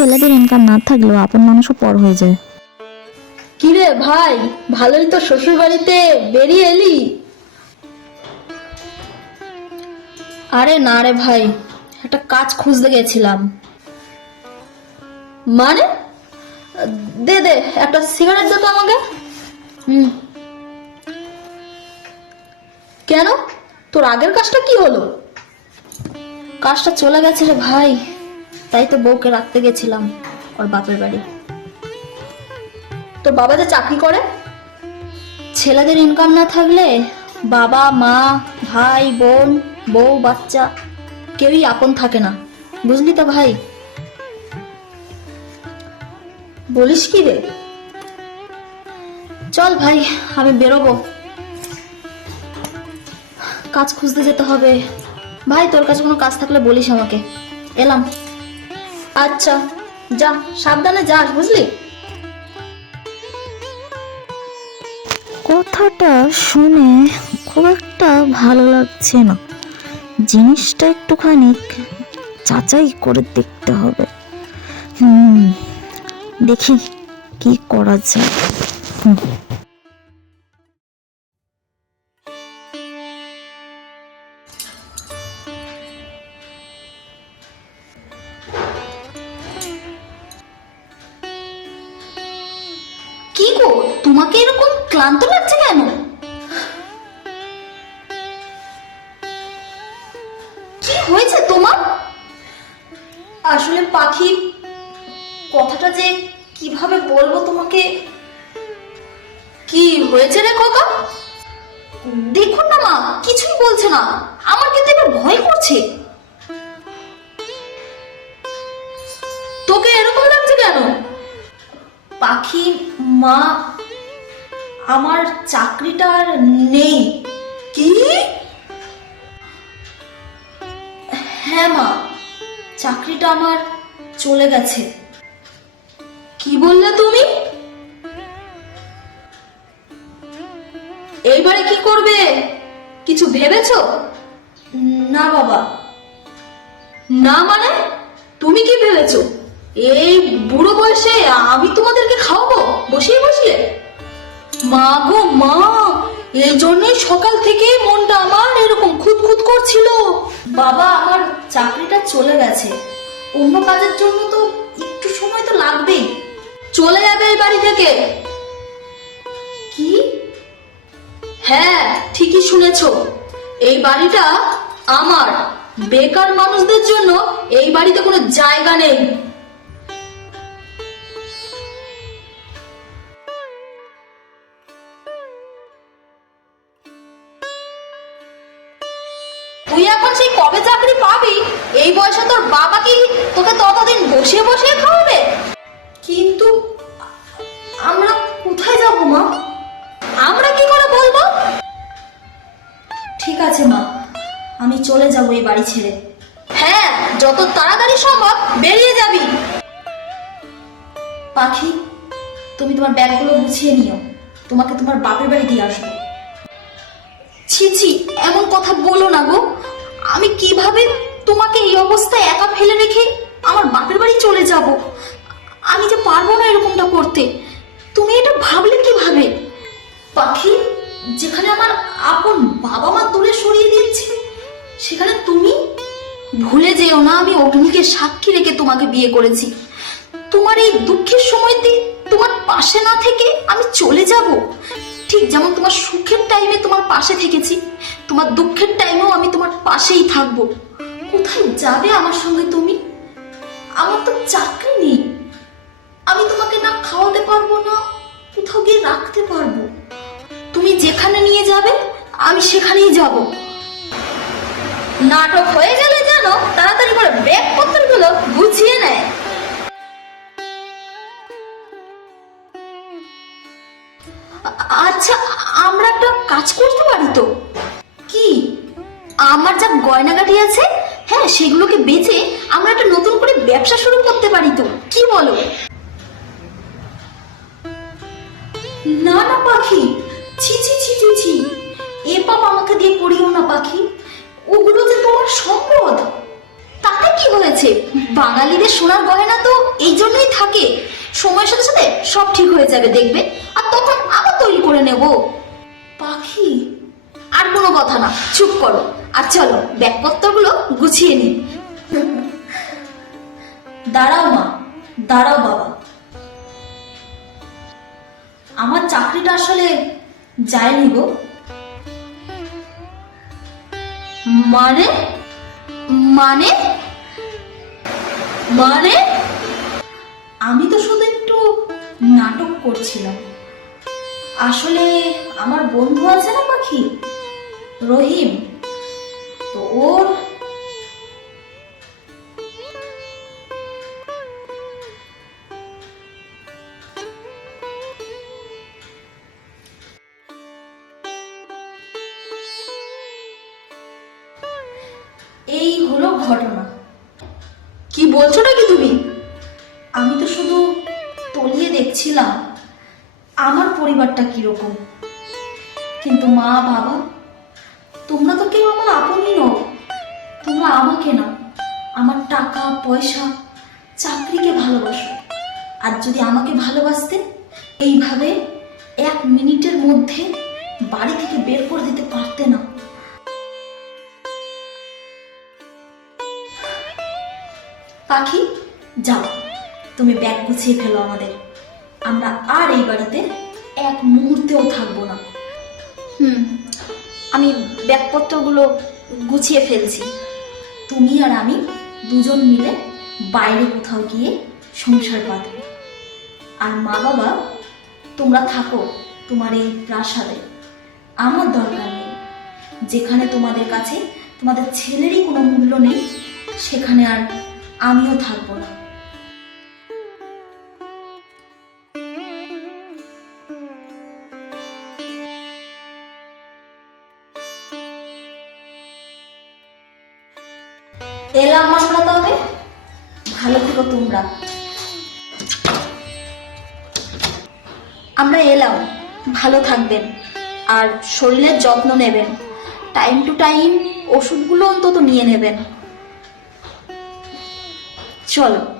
ছেলেদের ইনকাম না থাকলেও আপন মানুষও পর হয়ে যায়। কিরে ভাই, ভালোই তো শ্বশুর বাড়িতে বেরিয়ে এলি। আরে না রে ভাই, একটা কাজ খুঁজতে গেছিলাম। মানে? দে দে, একটা সিগারেট দে তো আমাকে। হুম। কেন? তোর আগের কাজটা কি হলো? কাজটা চলে গেছে রে ভাই। তাই তো বউকে রাখতে গেছিলাম, ওর বাপের বাড়ি। তো বাবা যে চাকরি করে? ছেলেদের ইনকাম না থাকলে বাবা, মা, ভাই, বোন, বউ, বাচ্চা কেউই আপন থাকে না। বুঝলি তো ভাই? বলিস কি রে? চল ভাই, আমি বেরোবো। কাজ খুঁজতে যেতে হবে। ভাই, তোর কাছে কোনো কাজ থাকলে বলিস আমাকে। এলাম। আচ্ছা যা, সাবধানে যাস, বুঝলি? কথাটা শুনে খুব একটা ভালো লাগছে না। জিনিসটা একটুখানি যাচাই করে দেখতে হবে। হুম, দেখি কি করা যায়। হুম। গো, তোমাকে এরকম ক্লান্ত লাগছে কেন? কি হয়েছে তোমার? আসলে পাখি, কথাটা যে কীভাবে বলব তোমাকে? কি হয়েছে রে খোকা? দেখুন না মা, কিছুই বলছে না। আমার কিন্তু এবার ভয় করছে। তোকে এরকম লাগছে কেন? পাখি, মা, আমার চাকরিটা আর নেই। কি? হ্যাঁ মা, চাকরিটা আমার চলে গেছে। কি বললে তুমি? এইবারে কি করবে? কিছু ভেবেছো? না, বাবা। না মানে? তুমি কি ভেবেছো? এই বুড়ো বয়সে আমি তোমাদেরকে খাওয়াবো? বসিয়ে বসিয়ে? মা গো, মা, এই জন্যই সকাল থেকে মনটা আমার এরকম খুঁতখুত করছিল। বাবা, আমার চাকরিটা চলে গেছে। অন্য কাজের জন্য তো একটু সময় তো লাগবেই। চলে যাবে এই বাড়ি থেকে। কি? হ্যাঁ ঠিকই শুনেছো। এই বাড়িটা আমার। বেকার মানুষদের জন্য এই বাড়িতে কোনো জায়গা নেই। তুই এখন সেই কবে চাকরি পাবি? এই বয়সে তোর বাবা কি তোকে ততদিন বসিয়ে বসিয়ে খাওয়াবে? কিন্তু আমরা কোথায় যাব, মা? আমরা কি করে বলব? ঠিক আছে, মা। আমি চলে যাব এই বাড়ি ছেড়ে। হ্যাঁ যত তাড়াতাড়ি সম্ভব বেরিয়ে যাবি। পাখি, তুমি তোমার ব্যাগগুলো গুছিয়ে নিও। তোমাকে তোমার বাপের বাড়ি দিয়ে আসব। ছি ছি, এমন কথা বলো না গো। আমি কীভাবে তোমাকে এই অবস্থায় একা ফেলে রেখে আমার বাপের বাড়ি চলে যাব? আমি যে পারব না এরকমটা করতে। তুমি এটা ভাবলে কীভাবে? পাখি, যেখানে আমার আপন বাবা মা দূরে সরিয়ে দিয়েছে, সেখানে তুমি? ভুলে যেও না, আমি অগ্নিকে সাক্ষী রেখে তোমাকে বিয়ে করেছি। তোমার এই দুঃখের সময়তে তোমার পাশে না থেকে আমি চলে যাব? ঠিক যেমন তোমার সুখের টাইমে তোমার পাশে থেকেছি, তোমার দুঃখের টাইমেও আমি তোমার পাশেই থাকব। কোথায় যাবে আমার সঙ্গে তুমি? আমার তো চাকরি নেই। আমি তোমাকে না খাওয়াতে পারব, না কোথাও গিয়ে রাখতে পারব। তুমি যেখানে নিয়ে যাবে, আমি সেখানেই যাব। নাটক হয়ে গেলে জানো, তাড়াতাড়ি করে ব্যাগ পত্রগুলো গুছিয়ে নেয় আচ্ছা আমরা একটা কাজ করতে পারি তো। কি? আমার যা গয়নাগাটি আছে হ্যাঁ সেগুলোকে বেচে আমরা একটা নতুন করে ব্যবসা শুরু করতে পারি তো। কি বলো? না না, পাখি। ছি ছি ছি ছি ছি। এ পাপ আমাকে দিয়ে করিও না, পাখি। ওগুলো যে তোমার সম্পদ। তাতে কি হয়েছে? বাঙালিদের সোনার গয়না তো এই কি সময়ের সাথে সাথে সব ঠিক হয়ে যাবে, দেখবে। আর তখন আবার তৈরি করে নেব। পাখি? আর কোনো কথা না। চুপ করো। আর চলো, ব্যাগপত্রগুলো গুছিয়ে নিই। দাঁড়াও মা। দাঁড়াও বাবা। আমার চাকরিটা আসলে যায়নি গো। মানে? মানে? মানে? বন্ধু আছে না পাখি? রহিম তো ওর এই হলো ঘটনা। কি বলছো নাকি তুমি? আমি তো শুধু তলিয়ে দেখছিলাম। আমার পরিবারটা কীরকম? কিন্তু মা, বাবা, তোমরা তো কেউ আমার আপনই নও। তোমরা আমাকে নাও। আমার টাকা, পয়সা, চাকরিকে ভালোবাসো। আর যদি আমাকে ভালোবাসতে এইভাবে এক মিনিটের মধ্যে বাড়ি থেকে বের করে দিতে পারতে না। পাখি, যাও। তুমি ব্যাগ গুছিয়ে ফেলো আমাদের। আমরা আর এই বাড়িতে এক মুহূর্তেও থাকব না। আমি ব্যাগপত্রগুলো গুছিয়ে ফেলছি। তুমি আর আমি দুজন মিলে বাইরে কোথাও গিয়ে সংসার বাঁধবে। আর মা বাবা, তোমরা থাকো তোমার এই প্রাসাদে। আমার দরকার নেই। যেখানে তোমাদের কাছে তোমাদের ছেলেরই কোনো মূল্য নেই, সেখানে আর আমিও থাকব না। এলাম মশলা তবে? ভালো থেকো তোমরা। আমরা এলাম, ভালো থাকবেন, আর শরীরের যত্ন নেবেন। টাইম টু টাইম ওষুধগুলো অন্তত নিয়ে নেবেন। চলো।